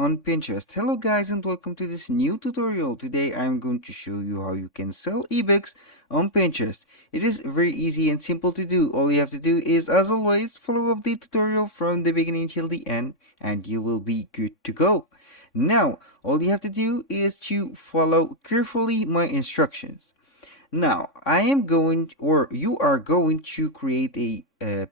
on Pinterest. Hello guys and welcome to this new tutorial. Today I'm going to show you how you can sell ebooks on Pinterest. It is very easy and simple to do. All you have to do is, as always, follow up the tutorial from the beginning till the end and you will be good to go. Now, all you have to do is to follow carefully my instructions. Now, I am going, or you are going to create a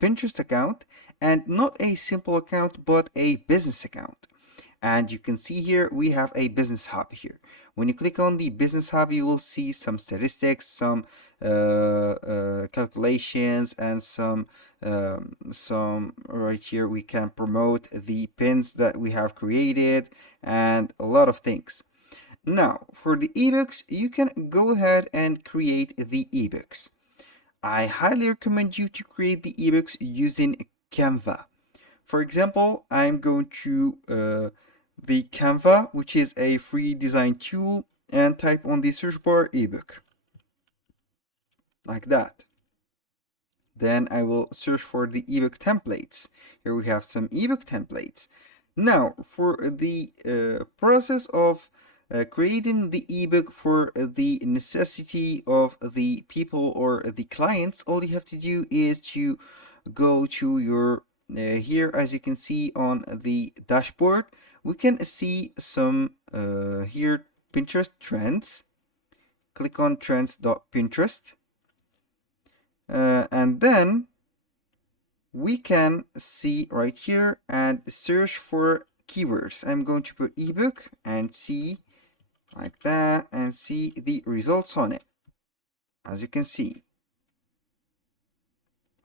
Pinterest account, and not a simple account, but a business account. And you can see here we have a business hub here. When you click on the business hub, you will see some statistics, some calculations, and some right here we can promote the pins that we have created and a lot of things. Now, for the ebooks, you can go ahead and create the ebooks. I highly recommend you to create the ebooks using Canva. For example, I'm going to the Canva, which is a free design tool, and type on the search bar ebook, like that. Then I will search for the ebook templates. Here we have some ebook templates. Now, for the process of creating the ebook for the necessity of the people or the clients, all you have to do is to go to your here, as you can see on the dashboard, we can see some here Pinterest trends. Click on trends.pinterest, and then we can see right here and search for keywords. I'm going to put ebook and see like that and see the results on it. As you can see,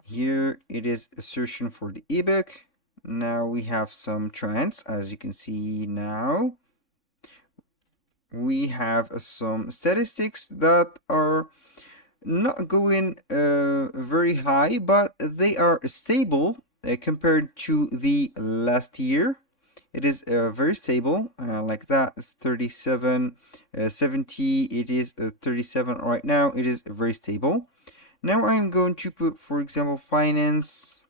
here it is searching for the ebook. Now we have some trends. As you can see now, we have some statistics that are not going very high, but they are stable compared to the last year. It is very stable, like that. It's 37, 70. It is 37 right now. It is very stable. Now I'm going to put, for example, finance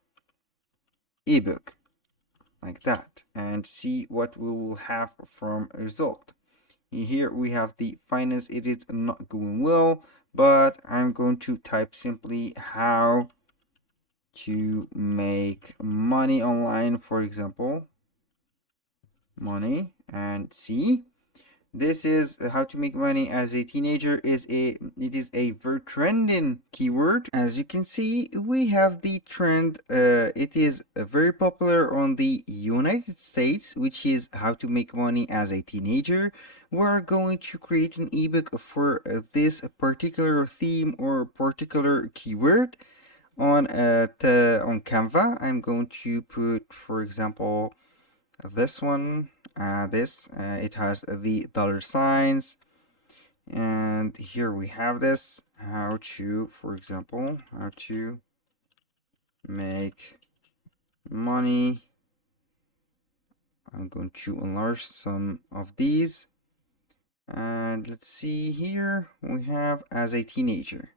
ebook, like that, and see what we will have from a result. Here we have the finance. It is not going well, but I'm going to type simply how to make money online, for example, money, and see. This is how to make money as a teenager. It is a very trending keyword. As you can see, we have the trend. It is very popular on the United States, which is how to make money as a teenager. We're going to create an ebook for this particular theme or particular keyword on Canva. I'm going to put, for example, this one. It has the dollar signs, and here we have this, how to, for example, how to make money. I'm going to enlarge some of these, and let's see, here we have as a teenager,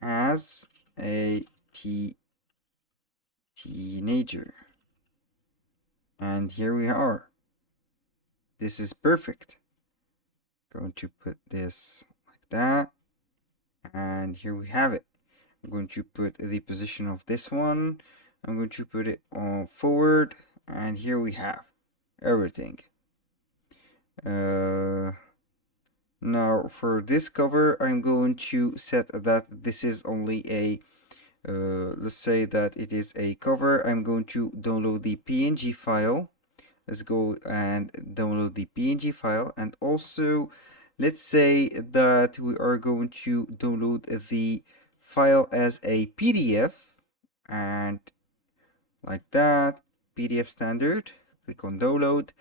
as a teenager, and here we are. This is perfect. Going to put this like that, and here we have it. I'm going to put the position of this one. I'm going to put it on forward, and here we have everything. Now for this cover, I'm going to set that this is only a let's say that it is a cover. I'm going to download the PNG file. Let's go and download the PNG file, and also let's say that we are going to download the file as a PDF, and like that, PDF standard. Click on download.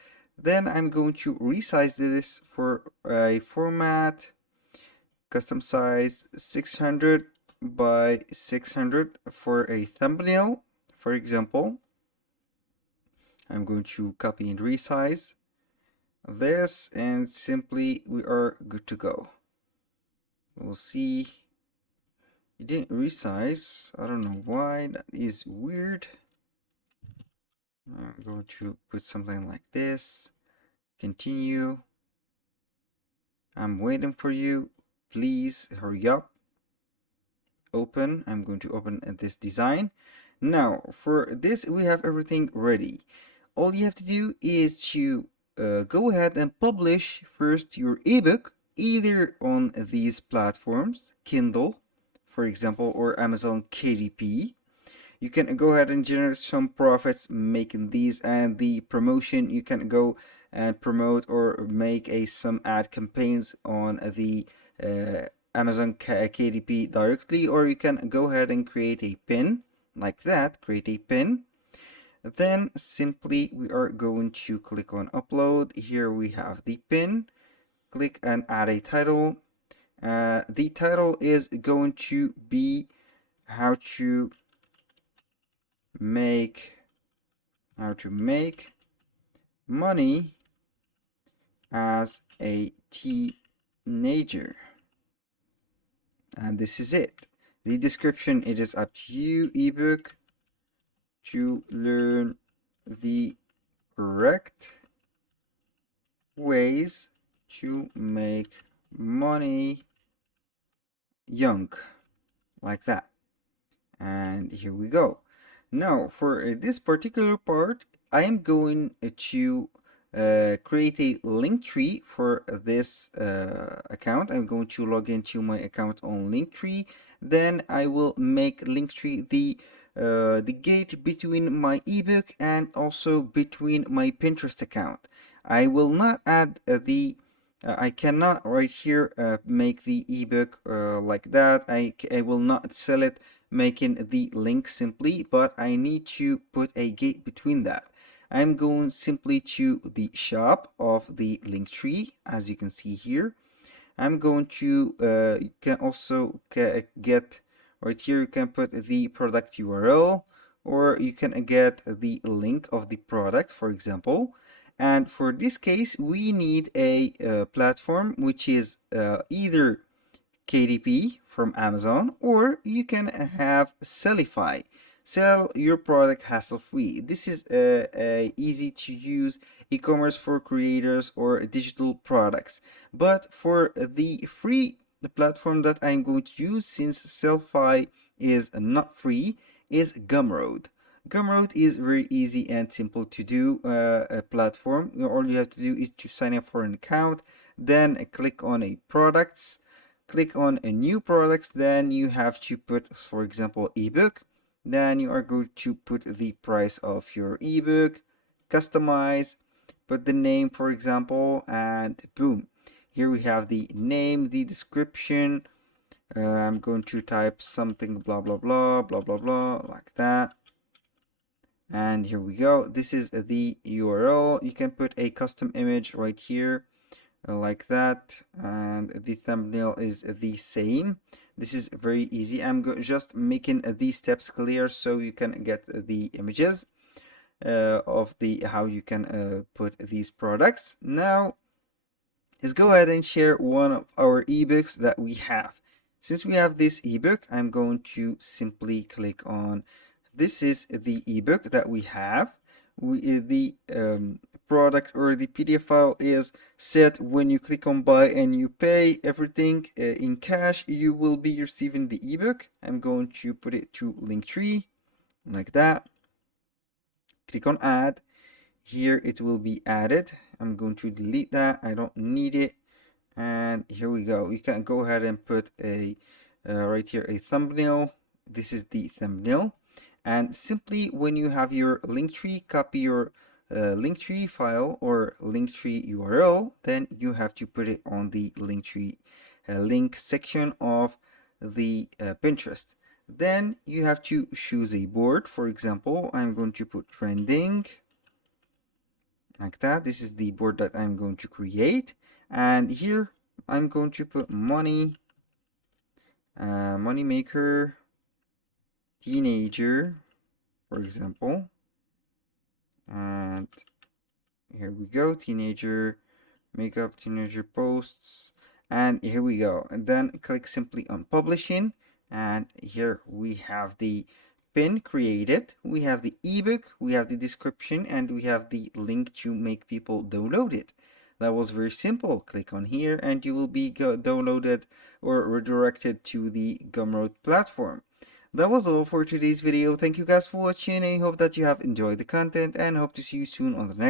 Then I'm going to resize this for a format, custom size 600 by 600 for a thumbnail, for example. I'm going to copy and resize this, and simply we are good to go. We'll see. It didn't resize. I don't know why. That is weird. I'm going to put something like this. Continue. I'm waiting for you. Please hurry up. Open. I'm going to open this design. Now, for this, we have everything ready. All you have to do is to go ahead and publish first your ebook, either on these platforms, Kindle, for example, or Amazon KDP. You can go ahead and generate some profits making these, and the promotion you can go and promote or make some ad campaigns on the uh, Amazon KDP directly, or you can go ahead and create a pin like that, create a pin. Then simply we are going to click on upload. Here we have the pin. Click and add a title. The title is going to be how to make how to make money as a teenager. And this is it. The description, it is up to you. Ebook to learn the correct ways to make money young, like that. And here we go. Now, for this particular part, I am going to create a link tree for this account. I'm going to log into my account on Linktree. Then I will make Linktree the gate between my ebook and also between my Pinterest account. I will not add I cannot right here make the ebook like that. I will not sell it making the link simply, but I need to put a gate between that. I'm going simply to the shop of the link tree, as you can see here. I'm going to, you can also get right here, you can put the product URL, or you can get the link of the product, for example. And for this case, we need a platform which is either KDP from Amazon, or you can have Sellify. Sell your product hassle-free. This is a easy to use e-commerce for creators or digital products. But for the free platform that I'm going to use, since Sellify is not free, is Gumroad. Gumroad is very easy and simple to do a platform. All you have to do is to sign up for an account, then click on a products, click on a new products, then you have to put, for example, ebook. Then you are going to put the price of your ebook, customize, put the name, for example, and boom. Here we have the name, the description. I'm going to type something blah blah blah blah blah blah like that. And here we go. This is the URL. You can put a custom image right here like that, and the thumbnail is the same. This is very easy. I'm just making these steps clear so you can get the images of the how you can put these products. Now let's go ahead and share one of our ebooks that we have. Since we have this ebook, I'm going to simply click on, this is the ebook that we have. The product or the PDF file is set when you click on buy and you pay everything in cash. You will be receiving the ebook. I'm going to put it to Linktree like that. Click on add. Here it will be added. I'm going to delete that. I don't need it. And here we go. You can go ahead and put a right here a thumbnail. This is the thumbnail. And simply when you have your Linktree, copy your Linktree file or Linktree URL, then you have to put it on the Linktree link section of the Pinterest. Then you have to choose a board. For example, I'm going to put trending like that. This is the board that I'm going to create. And here I'm going to put money maker teenager, for example. And here we go, teenager makeup, teenager posts, and here we go. And then click simply on publishing, and here we have the pin created, we have the ebook, we have the description, and we have the link to make people download it. That was very simple. Click on here and you will be downloaded or redirected to the Gumroad platform. That was all for today's video. Thank you guys for watching, and I hope that you have enjoyed the content, and hope to see you soon on the next one.